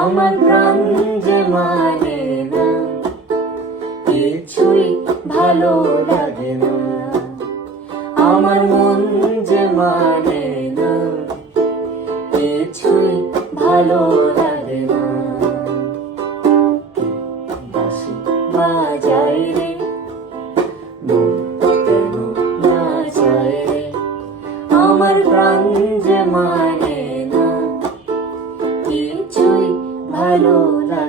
আমার প্রাণ যে মানে না, কিছুই ভালো লাগে না। আমার মন যে মানে না, কিছুই ভালো লাগে না। বাঁশি বাজাই রে, মন কেন নাচায় রে। আমার প্রাণ যে মানে না, কিছুই ভালো লাগে না।